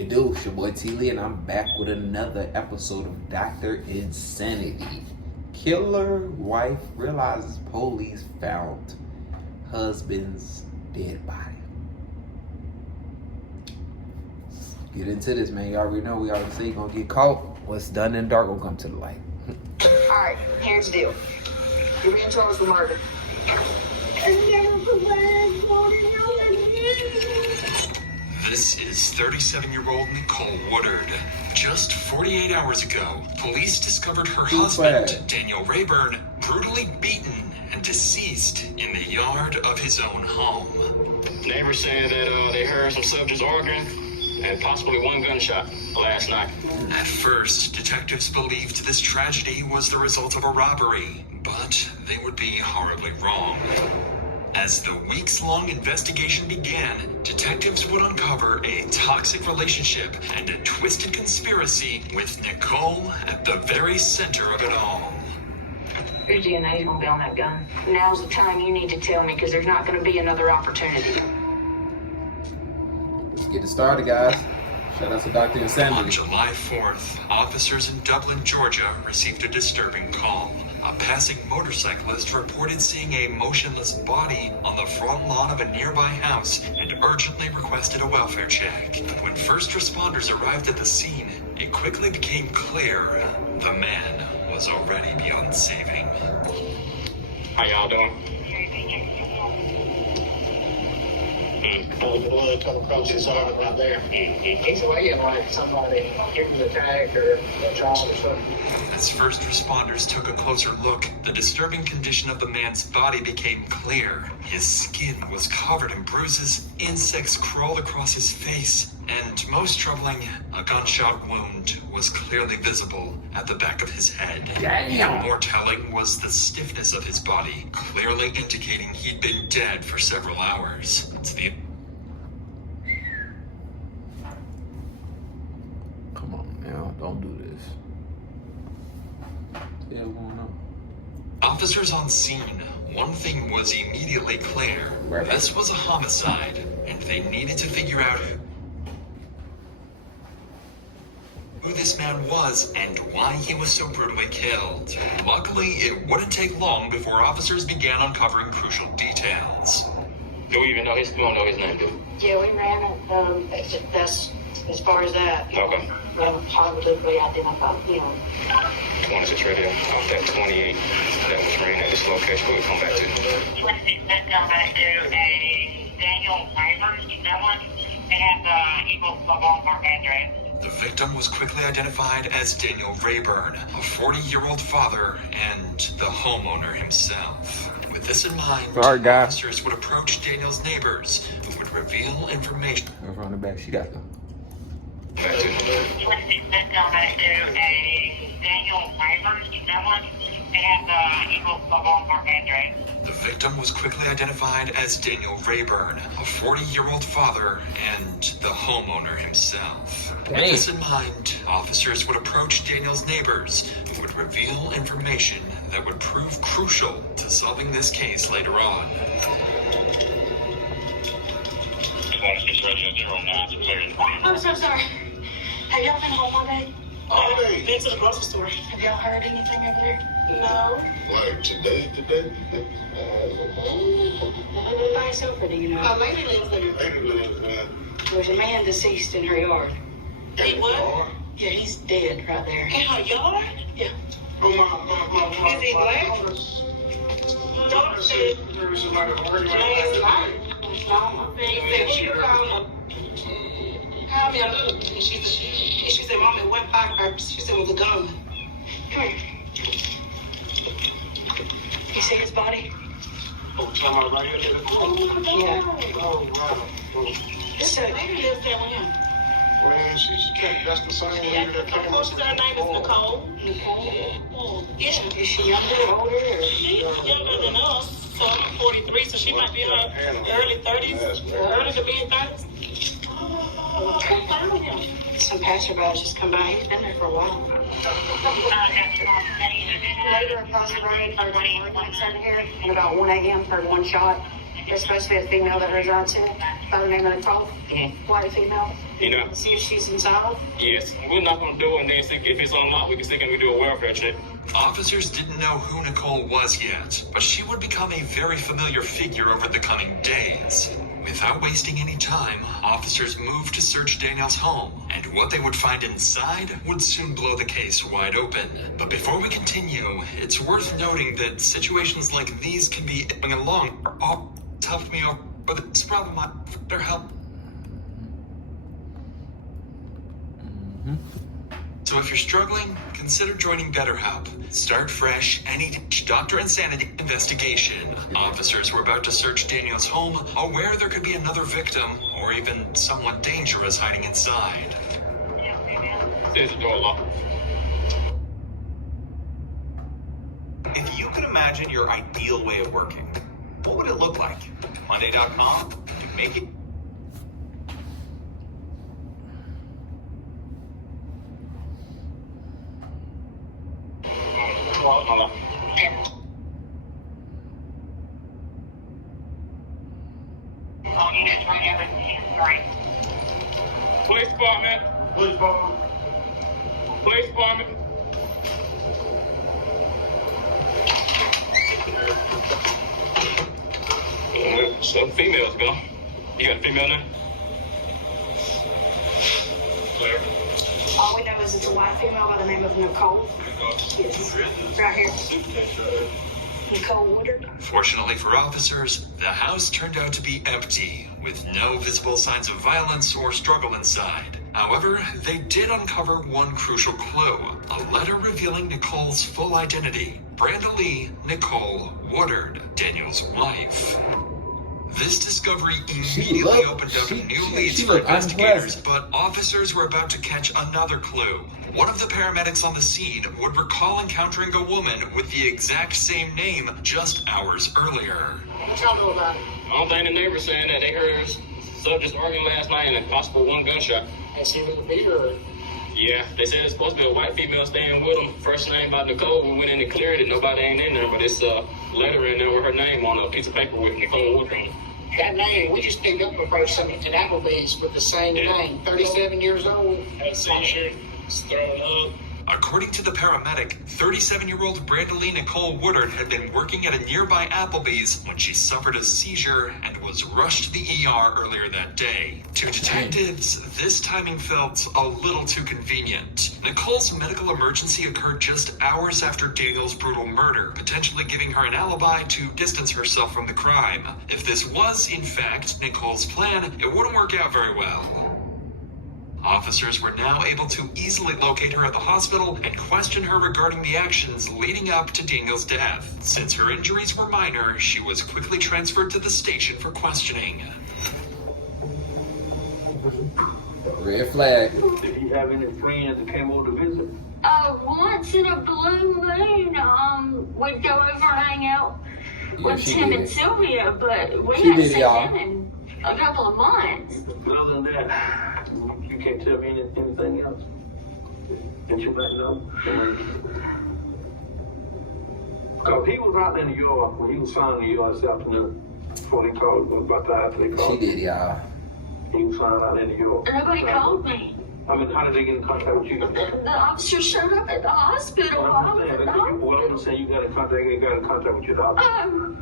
it do? It's your boy T-Lee, and I'm back with another episode of Dr. Insanity. Killer wife realizes police found husband's dead body. Let's get into this, man. You already know, we already say you're gonna get caught. What's done in the dark will come to the light. Alright, here's the deal. You're being charged with murder. This is 37-year-old Nicole Woodard. Just 48 hours ago, police discovered her husband, Daniel Rayburn, brutally beaten and deceased in the yard of his own home. Neighbors said that they heard some subjects arguing and possibly one gunshot last night. At first, detectives believed this tragedy was the result of a robbery, but they would be horribly wrong. As the weeks-long investigation began, detectives would uncover a toxic relationship and a twisted conspiracy with Nicole at the very center of it all. Your DNA's gonna be on that gun. Now's the time you need to tell me, because there's not gonna be another opportunity. Let's get it started, guys. Shout out to Dr. Insanity. On July 4th, officers in Dublin, Georgia received a disturbing call. A passing motorcyclist reported seeing a motionless body on the front lawn of a nearby house and urgently requested a welfare check. When first responders arrived at the scene, it quickly became clear the man was already beyond saving. How y'all doing? Blood come across his arm right there. He's laying like somebody getting attacked or a job or something. As first responders took a closer look, the disturbing condition of the man's body became clear. His skin was covered in bruises, insects crawled across his face, and most troubling, a gunshot wound was clearly visible at the back of his head. Damn. More telling was the stiffness of his body, clearly indicating he'd been dead for several hours. Come on now, don't do this. Yeah, what's going on? Officers on scene, one thing was immediately clear. Right. This was a homicide, and they needed to figure out who this man was and why he was so brutally killed. Luckily, it wouldn't take long before officers began uncovering crucial details. Do we even know we don't know his name, do we? Yeah, we ran it. That's as far as that. Okay. Positively identified him. 26 radio. Off that 28 that was ran at this location, we'll come back to. 26 that come back to a Daniel Rayburn, you know one? They have the Eagle ballpark address. The victim was quickly identified as Daniel Rayburn, a 40-year-old father and the homeowner himself. With this in mind, Sorry, guys. officers would approach Daniel's neighbors, who would reveal information. Over on the back, she got them. Back to. 26 that come back to a Daniel Rayburn, you know one? They have the Eagle ballpark address. The victim was quickly identified as Daniel Rayburn, a 40-year-old father and the homeowner himself. With this in mind, officers would approach Daniel's neighbors, who would reveal information that would prove crucial to solving this case later on. 26 radio 09. I'm so sorry. Have y'all been home all day? All day. Been to the grocery store. Have y'all heard anything over there? No. Like today. By yourself, or do you know? My lady lives there. There's a man deceased in her yard. He what? Yeah, he's dead right there. In her yard? Yeah. Oh, my. Is he black? Daughter said there was somebody working last night. Mama. He said she called him. Call me up. And she said, Mama, it went by her. She said it was a gun. Come here. You see his body? Oh, somebody right here to the corner? Yeah. Oh, wow. This lady lives there with him. Man, she's that's the same lady that came. Her name is Nicole. Nicole? Yeah. Is she younger or older? She's younger than us. So I'm 43, so she might be in her early 30s, early to mid 30s. We found him. Some passerbys just come by. He's been there for a while. Later across the road, heard one here, and about 1 a.m. heard one shot. There's supposed to be a female that resides here by the name of Nicole. White female. You know? See if she's inside. Yes. We'll knock on the door and then see if it's unlocked. We can see can we do a welfare check. Officers didn't know who Nicole was yet, but she would become a very familiar figure over the coming days. Without wasting any time, officers moved to search Danielle's home, and what they would find inside would soon blow the case wide open. But before we continue, it's worth noting that situations like these can be going along. Oh, helped me over this problem. Their help. So if you're struggling, consider joining BetterHelp. Start fresh, any Dr. Insanity investigation. Officers were about to search Danielle's home, aware there could be another victim, or even someone dangerous hiding inside. There's the door locked. If you could imagine your ideal way of working, what would it look like? Monday.com? Make it. Hold on. All units from Evan 10-3. Police department. Police department. Police department. Some females go. You got a female now? Claire. All we know is it's a white female by the name of Nicole. Yes. Right here. Nicole Woodard. Fortunately for officers, the house turned out to be empty, with no visible signs of violence or struggle inside. However, they did uncover one crucial clue, a letter revealing Nicole's full identity. Brenda Lee Nicole Woodard, Danielle's wife. This discovery immediately opened up new leads for investigators, but officers were about to catch another clue. One of the paramedics on the scene would recall encountering a woman with the exact same name just hours earlier. What y'all know about it? All thing the neighbors saying that they heard subjects arguing last night and a possible one gunshot. Ain't seen it before. Yeah, they said it's supposed to be a white female staying with them. First name by Nicole. We went in and cleared it. Nobody ain't in there, but it's a letter in there with her name on a piece of paper with Nicole Wood on it. That name, we just picked up a person at Applebee's with the same name. 37 years old. Had a seizure. It's thrown up. According to the paramedic, 37-year-old Brenda Lee Nicole Woodard had been working at a nearby Applebee's when she suffered a seizure and was rushed to the ER earlier that day. To detectives, this timing felt a little too convenient. Nicole's medical emergency occurred just hours after Danielle's brutal murder, potentially giving her an alibi to distance herself from the crime. If this was, in fact, Nicole's plan, it wouldn't work out very well. Officers were now able to easily locate her at the hospital and question her regarding the actions leading up to Danielle's death. Since her injuries were minor, she was quickly transferred to the station for questioning. Red flag. Did you have any friends that came over to visit? Once in a blue moon, we'd go over and hang out with Tim and Sylvia, but we hadn't seen them in a couple of months. Other than that, you can't tell me anything else that you might know. Because he was out in New York when he was found in New York this afternoon before they called about the after they called. She did, y'all. He was found out in New York. Nobody called me. I mean, how did they get in contact with you? The officer showed up at the hospital. What I'm saying, you got in contact with your doctor. Oh,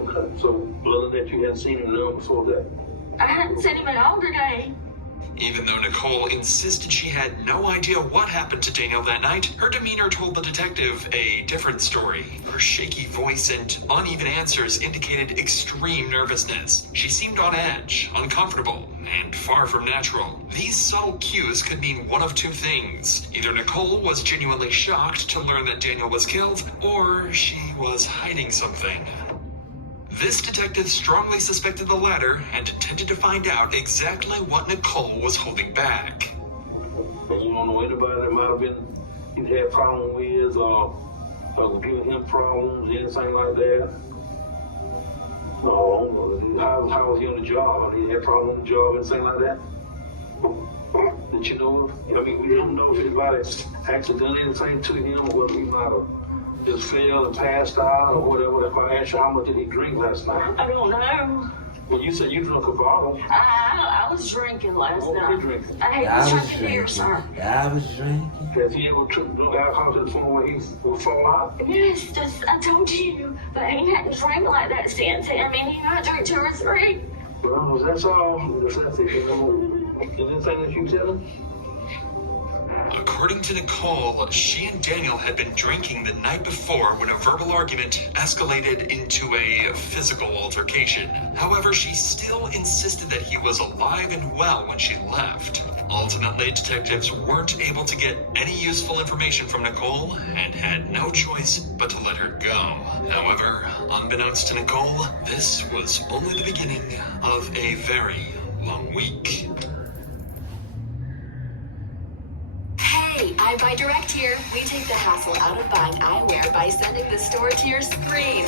Okay. So, other than that, you hadn't seen him now before that. I hadn't seen him at all today. Even though Nicole insisted she had no idea what happened to Danielle that night, her demeanor told the detective a different story. Her shaky voice and uneven answers indicated extreme nervousness. She seemed on edge, uncomfortable, and far from natural. These subtle cues could mean one of two things. Either Nicole was genuinely shocked to learn that Danielle was killed, or she was hiding something. This detective strongly suspected the latter and intended to find out exactly what Nicole was holding back. You don't know anybody that might have been he's had problems with or giving him problems, anything like that? No. How was he on the job? Did he have problems on the job, anything like that? Did you know if, I mean, we don't know if anybody actually done anything to him or whether he might have just fell and passed out or whatever. If I asked you how much did he drink last night? I don't know. Well, you said you drunk a bottle. I I was drinking last What were you night. drinking? I I hate was drinking beer, sir. drinking. I was drinking. Has he ever tripped up alcohol to the point where he will fall out? Yes, I told you, but he hadn't drank like that since. I mean, he might drink 2 or 3. Well, that's all. That's it. Anything that you tell him? According to Nicole, she and Daniel had been drinking the night before when a verbal argument escalated into a physical altercation. However, she still insisted that he was alive and well when she left. Ultimately, detectives weren't able to get any useful information from Nicole and had no choice but to let her go. However, unbeknownst to Nicole, this was only the beginning of a very long week. Hey, iBuy Direct here. We take the hassle out of buying eyewear by sending the store to your screen.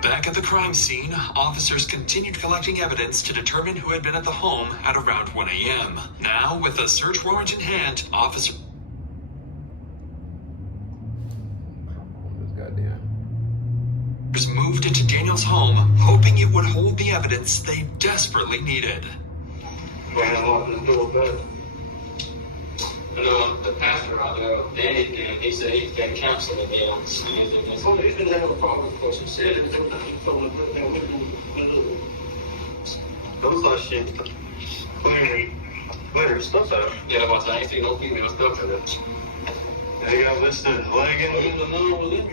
Back at the crime scene, officers continued collecting evidence to determine who had been at the home at around 1 a.m. Now, with a search warrant in hand, officers moved into Daniel's home, hoping it would hold the evidence they desperately needed. The pastor out there, Danny, he said he can cancel it. He didn't have a problem, of course. He said it. Looks like she clearing stuff out. Yeah, but I ain't seen no female stuff in it. They got listed leggings.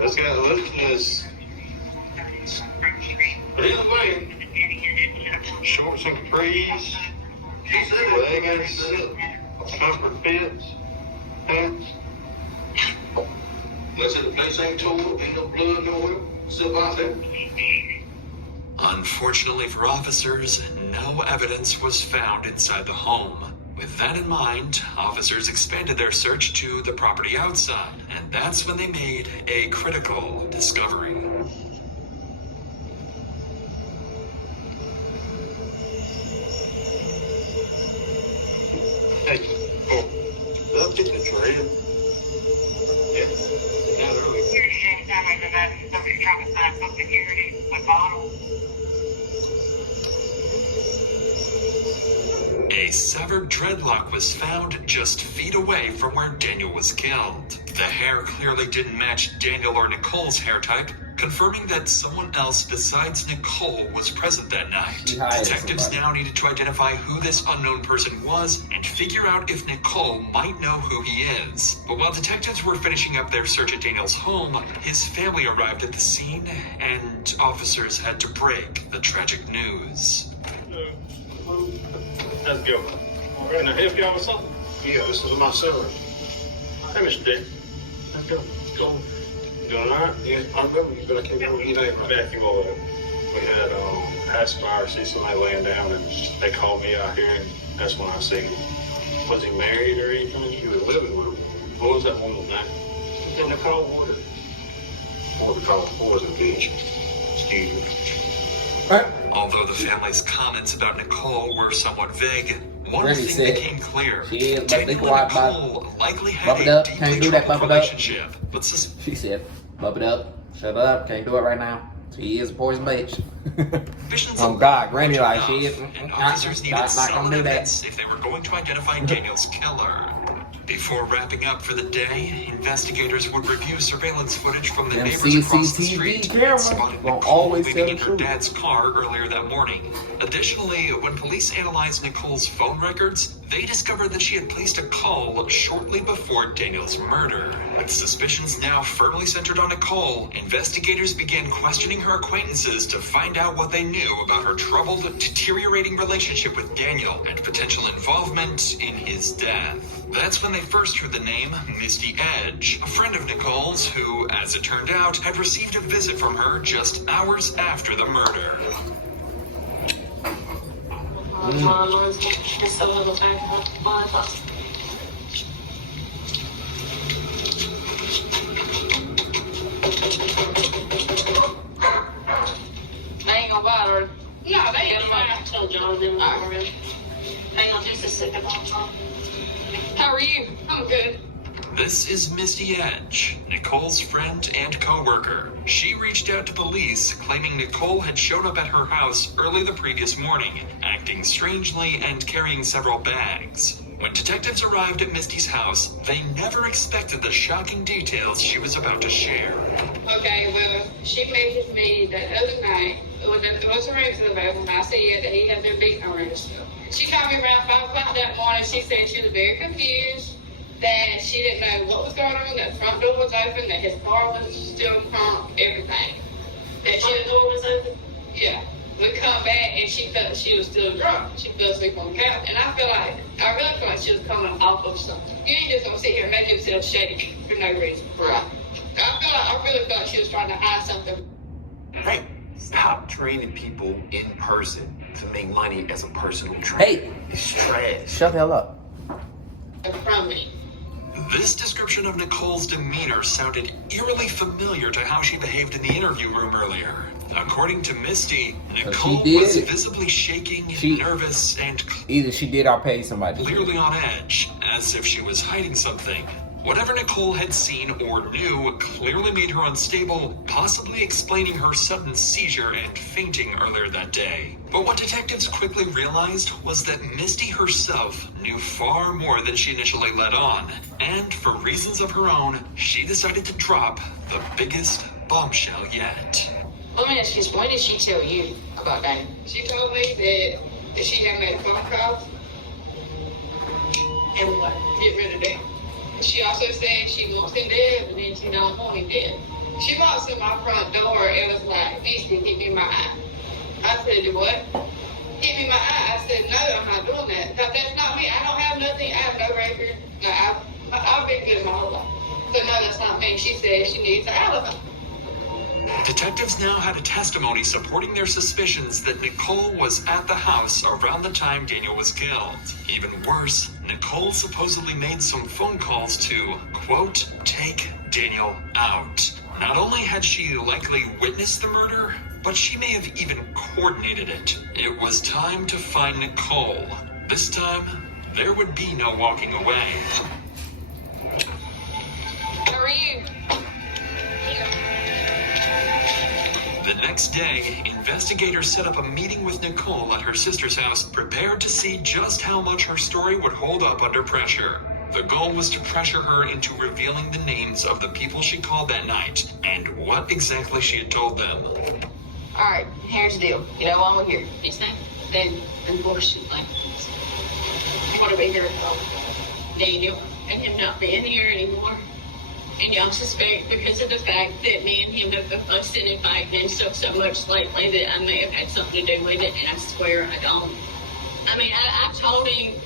It's got listed as But either way, shorts and capris, leggings, comfort fits, pants. let's say the place ain't told, ain't no blood nowhere, still out there. Unfortunately for officers, no evidence was found inside the home. With that in mind, officers expanded their search to the property outside, and that's when they made a critical discovery. Hey, did I get the trail? Somebody's trying to find some security with bottles. A severed dreadlock was found just feet away from where Daniel was killed. The hair clearly didn't match Daniel or Nicole's hair type, confirming that someone else besides Nicole was present that night. Detectives now needed to identify who this unknown person was and figure out if Nicole might know who he is. But while detectives were finishing up their search at Daniel's home, his family arrived at the scene and officers had to break the tragic news. Let's go. Can I help y'all with something? Yeah, this is my cellar. Hey, Mr. Dick. Let's go. Go. Doing all right? Yeah, I'm good. But I can't remember your name. Matthew Lloyd. We had passed by or see somebody laying down, and they called me out here, and that's when I seen him. Was he married or anything? He was living with him. What was that woman's name? In the cold water. What we call poison beach. Excuse me. Although the family's comments about Nicole were somewhat vague, one thing became clear. Daniel and Nicole likely had a deeply troubled relationship. But she said, bump it up, shut up, can't do it right now. She is a poison bitch. Oh God, Granny like she is. And officers needed solid evidence if they were going to identify Daniel's killer. Before wrapping up for the day, investigators would review surveillance footage from the neighbors across the street and spotted Nicole leaving in her dad's car earlier that morning. Additionally, when police analyzed Nicole's phone records, they discovered that she had placed a call shortly before Daniel's murder. With suspicions now firmly centered on Nicole, investigators began questioning her acquaintances to find out what they knew about her troubled, deteriorating relationship with Daniel and potential involvement in his death. That's when they first heard the name Misty Edge, a friend of Nicole's who, as it turned out, had received a visit from her just hours after the murder. They ain't gonna bother her. No, they ain't fine. I told y'all them already. Hang on just a second. How are you? I'm good. This is Misty Edge, Nicole's friend and co-worker. She reached out to police, claiming Nicole had shown up at her house early the previous morning, acting strangely and carrying several bags. When detectives arrived at Misty's house, they never expected the shocking details she was about to share. Okay, well, she messaged me the other night. It was a reason about when I said that he had been beating her and stuff. She called me around 5 o'clock that morning. She said she was very confused, that she didn't know what was going on, that the front door was open, that his car was still pumped, everything. That Front door was open? Yeah. We come back and she felt she was still drunk. She fell asleep on the couch. And I really feel like she was coming off of something. You ain't just gonna sit here and make yourself shady for no reason. Right. I really felt like she was trying to hide something. Hey, stop training people in person to make money as a personal trainer. Hey, it's trash. Shut the hell up. From me. This description of Nicole's demeanor sounded eerily familiar to how she behaved in the interview room earlier. According to Misty, Nicole was visibly shaking, nervous, and either she did or paid somebody. Clearly on edge, as if she was hiding something. Whatever Nicole had seen or knew clearly made her unstable, possibly explaining her sudden seizure and fainting earlier that day. But what detectives quickly realized was that Misty herself knew far more than she initially let on. And for reasons of her own, she decided to drop the biggest bombshell yet. Let me ask you this, when did she tell you about that? She told me that she had made a phone call. And what? Get rid of that. She also said she wants him dead, but then she don't want him dead. She walks to my front door and was like, Misty, hit me in my eye. I said, what? Hit me in my eye. I said, no, I'm not doing that. That's not me. I don't have nothing. I have no record. No, I've been good my whole life. So no, that's not me. She said she needs an alibi. Detectives now had a testimony supporting their suspicions that Nicole was at the house around the time Daniel was killed. Even worse, Nicole supposedly made some phone calls to, quote, take Daniel out. Not only had she likely witnessed the murder, but she may have even coordinated it. It was time to find Nicole. This time, there would be no walking away. How are you? The next day, investigators set up a meeting with Nicole at her sister's house, prepared to see just how much her story would hold up under pressure. The goal was to pressure her into revealing the names of the people she called that night and what exactly she had told them. All right, here's the deal. You know why we're here? His name? Then, unfortunately, what are we here for? Daniel and him not being here anymore. And y'all suspect because of the fact that me and him have been fussing and fighting and stuff so much lately that I may have had something to do with it, and I swear I don't. I mean, I told him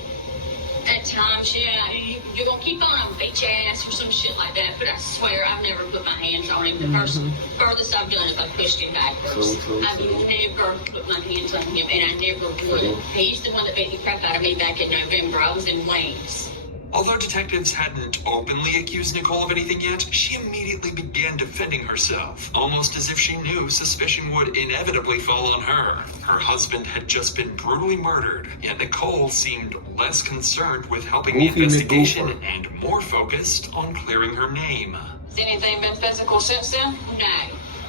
at times, yeah, you're going to keep on a beat your ass or some shit like that, but I swear I've never put my hands on him. The furthest I've done is I pushed him backwards. I've never put my hands on him, and I never would. He's the one that beat the crap out of me back in November. I was in Waynes. Although detectives hadn't openly accused Nicole of anything yet, she immediately began defending herself, almost as if she knew suspicion would inevitably fall on her. Her husband had just been brutally murdered, yet Nicole seemed less concerned with helping the investigation and more focused on clearing her name. Has anything been physical since then? No.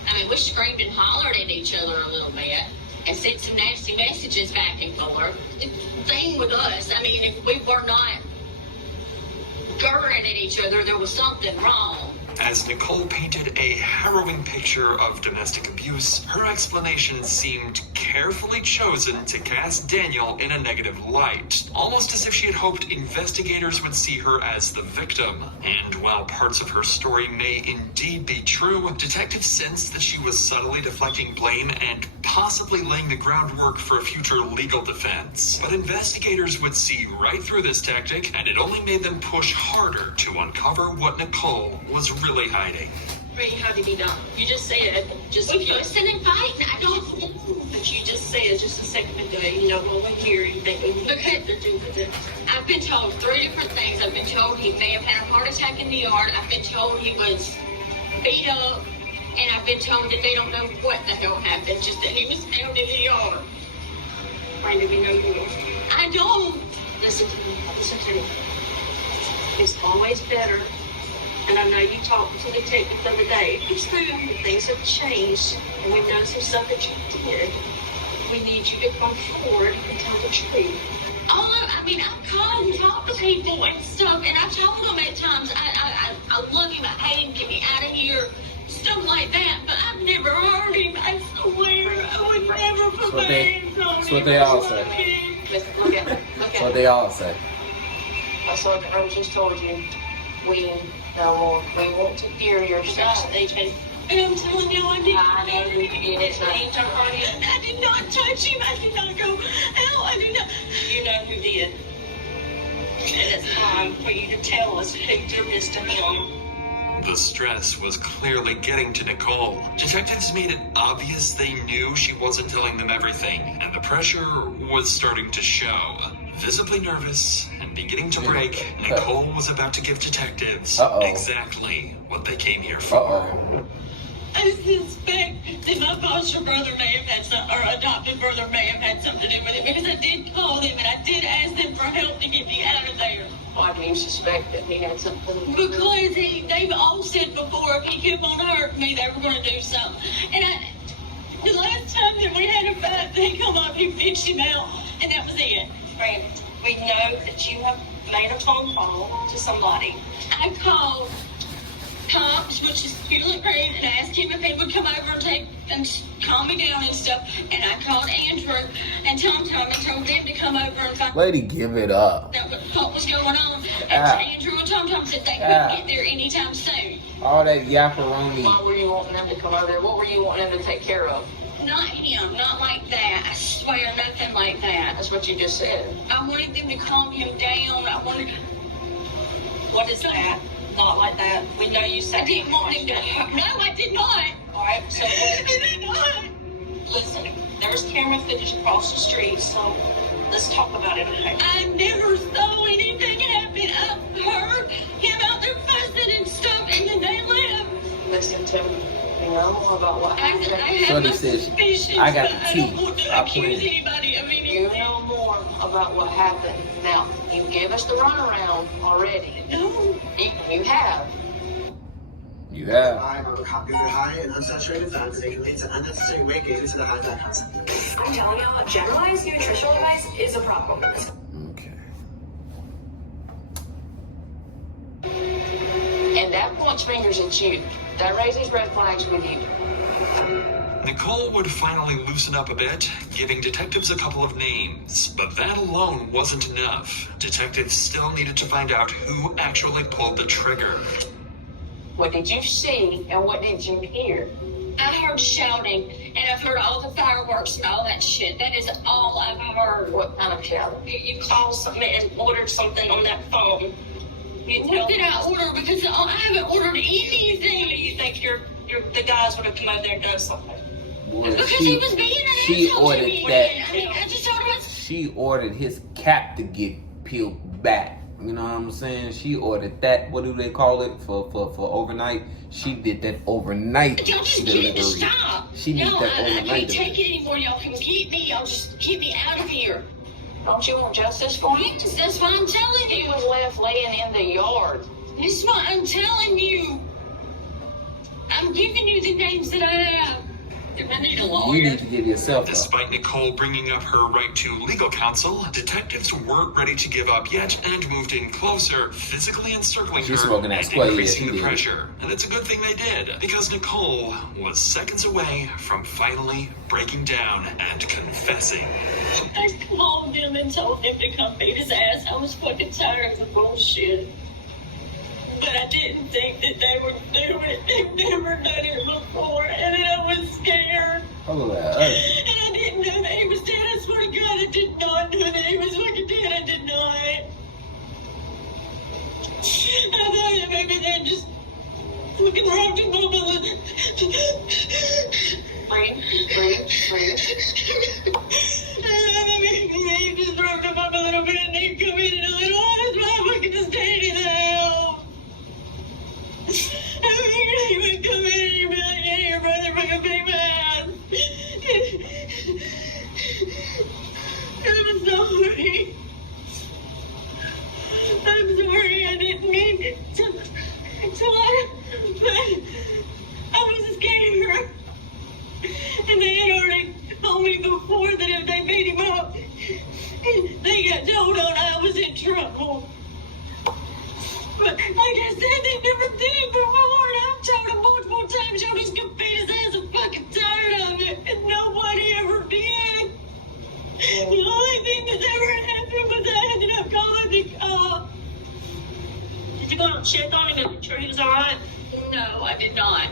I mean, we screamed and hollered at each other a little bit and sent some nasty messages back and forth. The thing with us, I mean, if we were not gurring at each other, there was something wrong. As Nicole painted a harrowing picture of domestic abuse, her explanation seemed carefully chosen to cast Daniel in a negative light, almost as if she had hoped investigators would see her as the victim. And while parts of her story may indeed be true, detectives sensed that she was subtly deflecting blame and possibly laying the groundwork for a future legal defense. But investigators would see right through this tactic, and it only made them push harder to uncover what Nicole was really hiding. Really, how did he know? You just said, we fussing and fighting. I don't. But you just said just a second ago, you know, when we hear anything, we have to do with it. I've been told 3 different things. I've been told he may have had a heart attack in the yard. I've been told he was beat up. And I've been told that they don't know what the hell happened, just that he was found in the yard. Why do we know who? I don't. Listen to me. Listen to me. It's always better And I know you talked to the detective the other day. It's true that things have changed, and we know some stuff that you did. We need you to come forward and tell the truth. I mean, I've called and talked to people and stuff, and I've told them at times, I love him, I hate him, get me out of here, stuff like that, but I've never heard him. I swear I would never put my hands on him. That's what they all say. Look at me. That's what they all say. That's what I just told you. We no more. We want to hear your stuff. And I'm telling you, I didn't. I know you did. I did not touch him. I did not go out. I did not. You know who did. And it's time for you to tell us who did this to him. The stress was clearly getting to Nicole. Detectives made it obvious they knew she wasn't telling them everything, and the pressure was starting to show. Visibly nervous and beginning to break, Nicole was about to give detectives exactly what they came here for. I suspect that my foster brother may have had some, or adopted brother may have had something to do with it, because I did call them and I did ask them for help to get me out of there. Why do you suspect that he had something? Because they've all said before, if he kept on hurting me, they were going to do something. And the last time that we had a fight, they come up, he fixed him out, and that was it. Right. We know that you have made a phone call to somebody. I called Cops, which is Hewlett Green, and asked him if he would come over and calm me down and stuff. And I called Andrew and Tom and told them to come over and find Lady, give it up. What was going on. And Andrew and Tom said they couldn't get there anytime soon. All that yapperoni. Why were you wanting them to come over there? What were you wanting them to take care of? Not him, not like that. I swear, nothing like that. That's what you just said. I wanted them to calm him down. What is that? Not like that. We know you said I didn't want them to. No, I did not. All right, so I did not. listen, there's camera footage across the street, so let's talk about it, okay? I never saw anything happen. I heard him out there fussing and stuff, and then they left. Listen to me. You know about what happened. I have my suspicions, I got but the I teeth. don't want to I accuse plan. anybody of anything. You know more about what happened. Now, you gave us the runaround already. No. You have. You have. 含有high and unsaturated fats, they can lead to unnecessary weight gain to the high fat content. I'm telling y'all, generalized nutritional advice is a problem. Okay. And that points fingers at you. That raises red flags with you. Nicole would finally loosen up a bit, giving detectives a couple of names. But that alone wasn't enough. Detectives still needed to find out who actually pulled the trigger. What did you see and what did you hear? I heard shouting, and I've heard all the fireworks and all that shit. That is all I've heard. What kind of shouting? You called something and ordered something on that phone. What did I order? Because I haven't ordered anything. You think the guys would have come over there and done something? Boy, Because he was being an asshole to me. I mean, I just told him. She ordered his cap to get peeled back. You know what I'm saying? She ordered that. What do they call it for overnight? She did that overnight. Y'all just get to stop. She did that I overnight. can't take it anymore. Y'all can get me. Y'all just get me out of here. Don't you want justice for him? Yes, that's why I'm telling you. He was left laying in the yard. That's why I'm telling you. I'm giving you the names that I have. If I need a lawyer. You need to give yourself up. Despite Nicole bringing up her right to legal counsel, detectives weren't ready to give up yet and moved in closer, physically encircling She's her smoking that and square, increasing yeah, the she did. pressure. And it's a good thing they did, because Nicole was seconds away from finally breaking down and confessing. I called them and told them to come beat his ass. I was fucking tired of the bullshit. But I didn't think that they would do it. They've never done it before, and I was scared. Hold on. And I didn't know that he was dead. I swear to God, I did not know that he was fucking dead. I did not. I thought that maybe they just fucking robbed him of a Breathe. They just robbed him up a little bit and they come in a little honest, but I fucking just stayed in the house. I figured he would come in and he'd be like, hey, your brother fucking beat my ass. I'm sorry. I didn't mean to time, but I was scared. And they had already told me before that if they beat him up, they got told on I was in trouble. But like I said, they never did it before, and I've told them multiple times, y'all just gonna beat his ass. I'm fucking tired of it, and nobody ever did. The only thing that's ever happened was I ended up calling the cop. Did you go and check on him and make sure he was all right? No, I did not.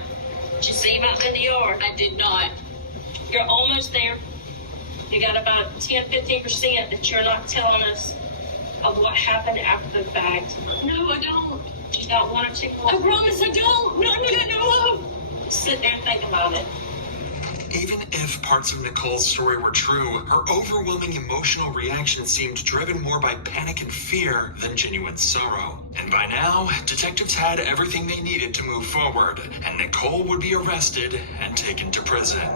Did you see him out in the yard? I did not. You're almost there. You got about 10-15% that you're not telling us of what happened after the fact. No, I don't. You got 1 or 2 more. I promise I don't. Not that I know of. Sit there and think about it. Even if parts of Nicole's story were true, her overwhelming emotional reaction seemed driven more by panic and fear than genuine sorrow. And by now, detectives had everything they needed to move forward, and Nicole would be arrested and taken to prison.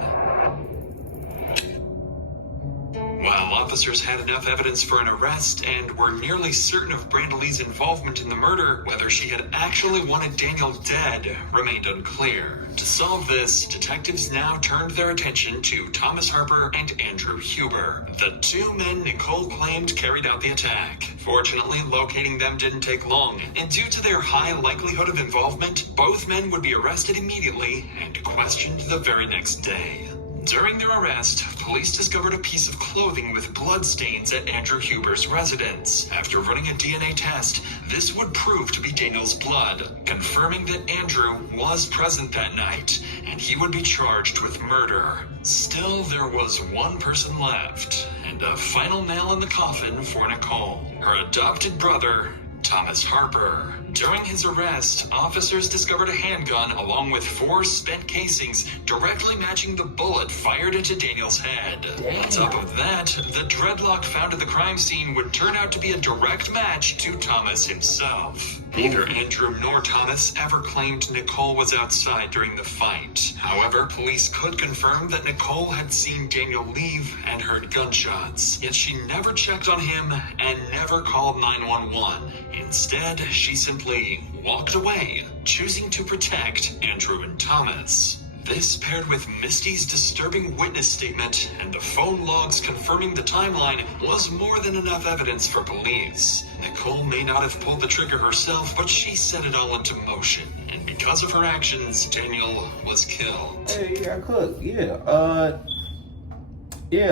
While officers had enough evidence for an arrest and were nearly certain of Brandalee's involvement in the murder, whether she had actually wanted Daniel dead remained unclear. To solve this, detectives now turned their attention to Thomas Harper and Andrew Huber, the 2 men Nicole claimed carried out the attack. Fortunately, locating them didn't take long, and due to their high likelihood of involvement, both men would be arrested immediately and questioned the very next day. During their arrest, police discovered a piece of clothing with bloodstains at Andrew Huber's residence. After running a DNA test, this would prove to be Daniel's blood, confirming that Andrew was present that night, and he would be charged with murder. Still, there was one person left, and a final nail in the coffin for Nicole, her adopted brother, Thomas Harper. During his arrest, officers discovered a handgun along with 4 spent casings directly matching the bullet fired into Daniel's head. On top of that, the dreadlock found at the crime scene would turn out to be a direct match to Thomas himself. Neither Andrew nor Thomas ever claimed Nicole was outside during the fight. However, police could confirm that Nicole had seen Daniel leave and heard gunshots, yet she never checked on him and never called 911. Instead, she simply walked away, choosing to protect Andrew and Thomas. This, paired with Misty's disturbing witness statement and the phone logs confirming the timeline, was more than enough evidence for police. Nicole may not have pulled the trigger herself, but she set it all into motion. And because of her actions, Daniel was killed. Hey, yeah, Cook, yeah,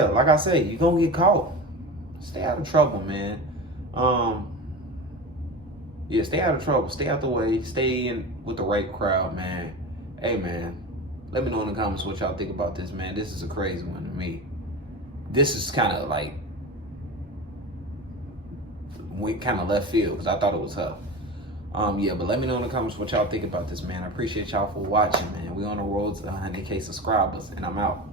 like I say, you're gonna get caught. Stay out of trouble, man. Yeah, stay out of trouble. Stay out the way. Stay in with the right crowd, man. Hey, man. Let me know in the comments what y'all think about this, man. This is a crazy one to me. This is kind of like, kind of left field because I thought it was her. Yeah, but let me know in the comments what y'all think about this, man. I appreciate y'all for watching, man. We on the road to 100K subscribers, and I'm out.